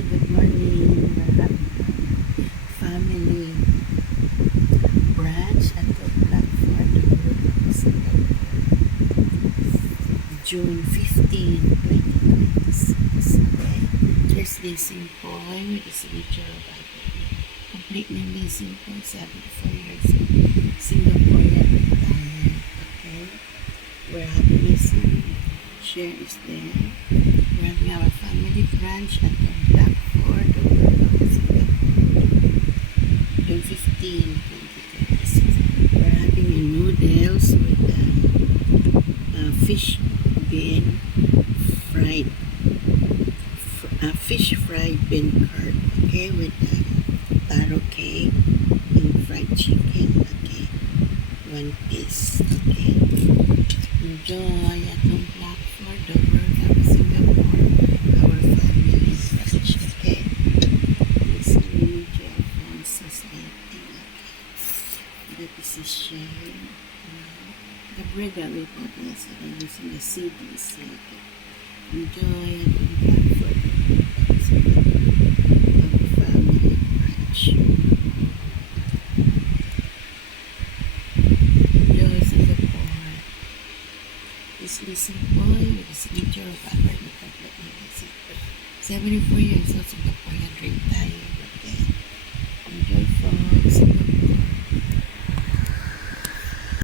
Good morning, lahat. Family branch at the Blackford June 15, 2026. Okay. Thursday Simple with the signature of complete name is Simple, 74 years old, Singaporean retired. Okay. We're happiness share is there. We're having our family branch at the Blackford June 15, 2026. We're having a noodles with fish bean fried. Fish fried bean curd. Okay, with taro cake and fried chicken. Okay, one piece. Okay, enjoy at the Blackford, the world of Singapore, our family branch. Okay, this is Luigi Alfonso's dating. Okay, that is his share. The bread that we bought yesterday using the CDs. Okay, enjoy at the Blackford, our family branch. Enjoy Singapore. This is boy with the signature of Albert Nicolet. 74 years old, Singaporean retired.